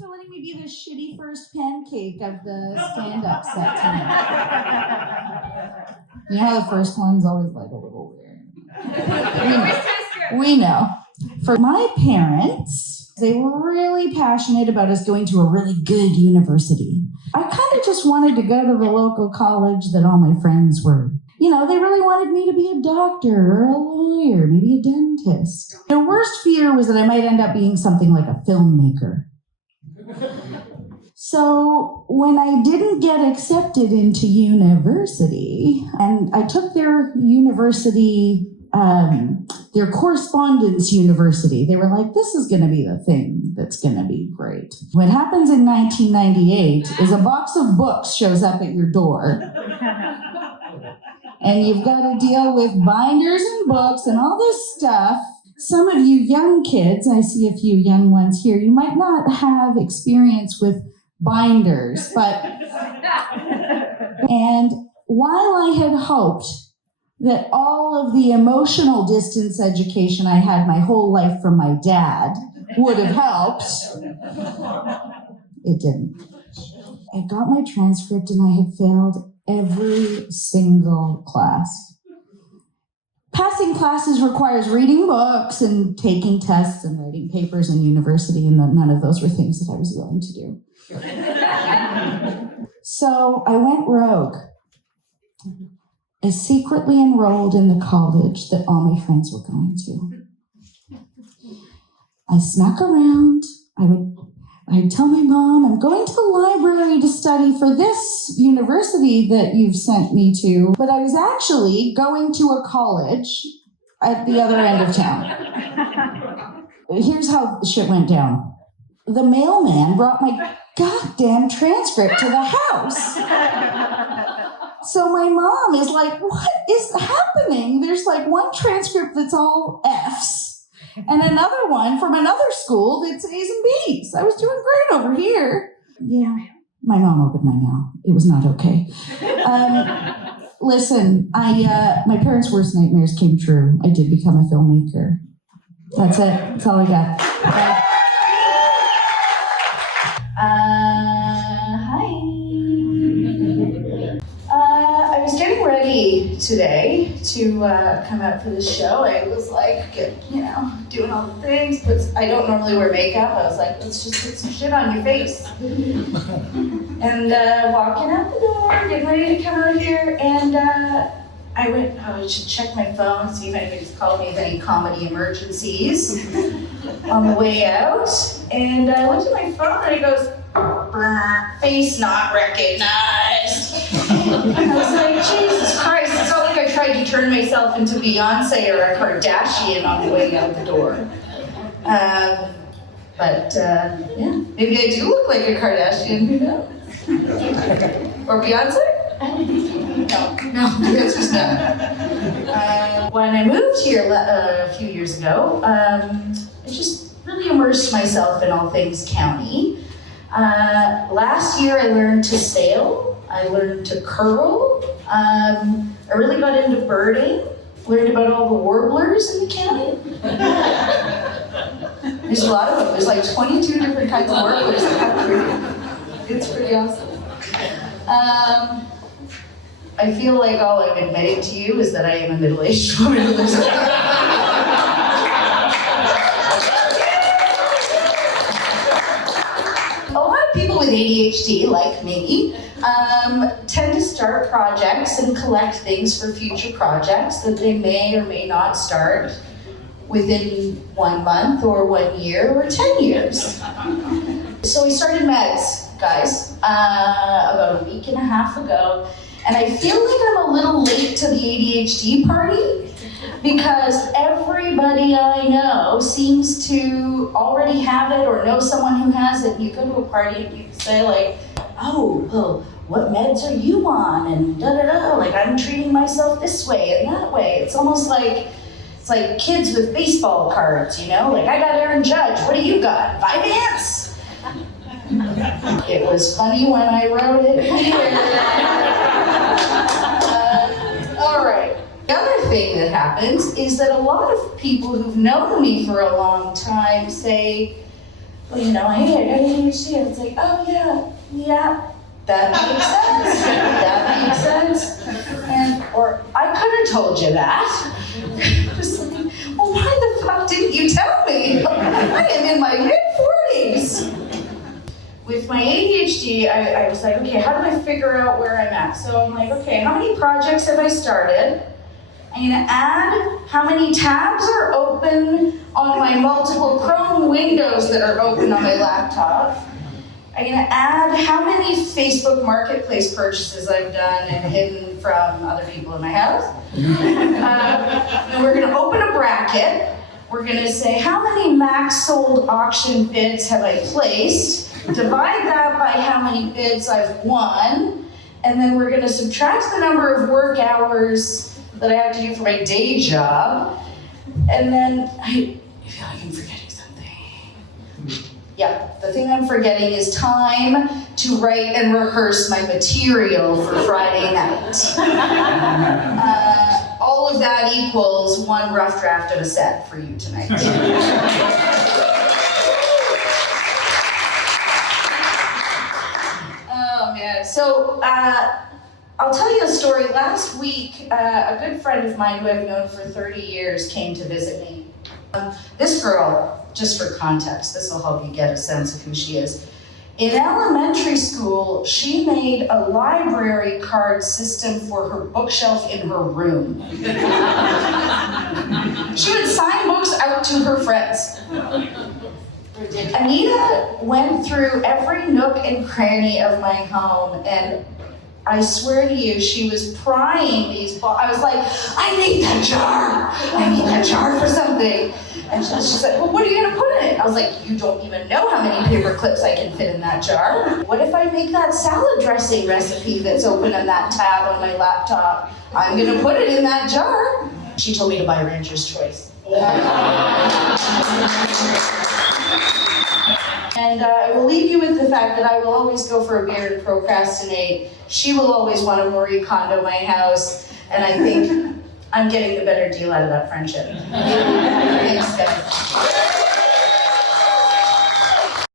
for letting me be the shitty first pancake of the stand-up set tonight. You know, the first one's always like a little weird. We know. For my parents, they were really passionate about us going to a really good university. I kind of just wanted to go to the local college that all my friends were. You know, they really wanted me to be a doctor or a lawyer, maybe a dentist. Their worst fear was that I might end up being something like a filmmaker. So when I didn't get accepted into university, and I took their university, their correspondence university, they were like, this is going to be the thing that's going to be great. What happens in 1998 is a box of books shows up at your door. And you've got to deal with binders and books and all this stuff. Some of you young kids, I see a few young ones here, you might not have experience with binders, but... And while I had hoped that all of the emotional distance education I had my whole life from my dad would have helped, it didn't. I got my transcript and I had failed every single class. Passing classes requires reading books and taking tests and writing papers in university, and none of those were things that I was willing to do. So I went rogue. I secretly enrolled in the college that all my friends were going to. I snuck around. I'd tell my mom, I'm going to the library to study for this university that you've sent me to. But I was actually going to a college at the other end of town. Here's how shit went down. The mailman brought my goddamn transcript to the house. So my mom is like, what is happening? There's like one transcript that's all F's. And another one from another school that's A's and B's. I was doing great over here. Yeah, my mom opened my mail. It was not okay. Listen, my parents' worst nightmares came true. I did become a filmmaker. That's it. That's all I got. Hi. I was getting ready today to come out for the show. I was like, doing all the things, but I don't normally wear makeup. I was like, let's just put some shit on your face. And walking out the door, getting ready to come out here, and I went, I should check my phone, see if anybody's called me with any comedy emergencies on the way out. And I looked at my phone and it goes, face not recognized. And I was like, Jesus Christ, it's not like I tried to turn myself into Beyonce or a Kardashian on the way out the door. But maybe I do look like a Kardashian, who knows? Or Beyonce? No, Beyonce's not. When I moved here a few years ago, I just really immersed myself in all things county. Last year I learned to sail, I learned to curl, I really got into birding, learned about all the warblers in the county. There's a lot of them, there's like 22 different kinds of warblers in the country. It's pretty awesome. I feel like all I'm admitting to you is that I am a middle-aged woman who lives in with ADHD, like me, tend to start projects and collect things for future projects that they may or may not start within 1 month or 1 year or 10 years. So we started meds, guys, about a week and a half ago, and I feel like I'm a little late to the ADHD party because everybody I know seems to already have it or know someone who has it. You go to a party and you say like, oh, well, what meds are you on? And da-da-da, like I'm treating myself this way and that way. It's almost like, it's like kids with baseball cards, like I got Aaron Judge, what do you got? Vyvanse. It was funny when I wrote it here. All right. The other thing that happens is that a lot of people who've known me for a long time say, well, you know, hey, I got ADHD. And it's like, oh yeah, that makes sense. That makes sense. And, or I could have told you that. Just like, well, why the fuck didn't you tell me? I am in my mid-40s. With my ADHD, I was like, okay, how do I figure out where I'm at? So I'm like, okay, how many projects have I started? I'm gonna add how many tabs are open on my multiple Chrome windows that are open on my laptop. I'm gonna add how many Facebook Marketplace purchases I've done and hidden from other people in my house. And we're gonna open a bracket. We're gonna say how many max sold auction bids have I placed, divide that by how many bids I've won, and then we're gonna subtract the number of work hours that I have to do for my day job, and then I feel like I'm forgetting something. Yeah, the thing I'm forgetting is time to write and rehearse my material for Friday night. All of that equals one rough draft of a set for you tonight. Oh man, so I'll tell you a story. Last week, a good friend of mine who I've known for 30 years came to visit me. This girl, just for context, this will help you get a sense of who she is. In elementary school, she made a library card system for her bookshelf in her room. She would sign books out to her friends. Anita went through every nook and cranny of my home, and I swear to you, she was prying these bottles. I was like, I need that jar. I need that jar for something. And she said, well, what are you gonna put in it? I was like, you don't even know how many paper clips I can fit in that jar. What if I make that salad dressing recipe that's open in that tab on my laptop? I'm gonna put it in that jar. She told me to buy Ranger's Choice. And I will leave you with the fact that I will always go for a beer and procrastinate. She will always want to Marie Kondo my house, and I think I'm getting the better deal out of that friendship. Thanks, guys.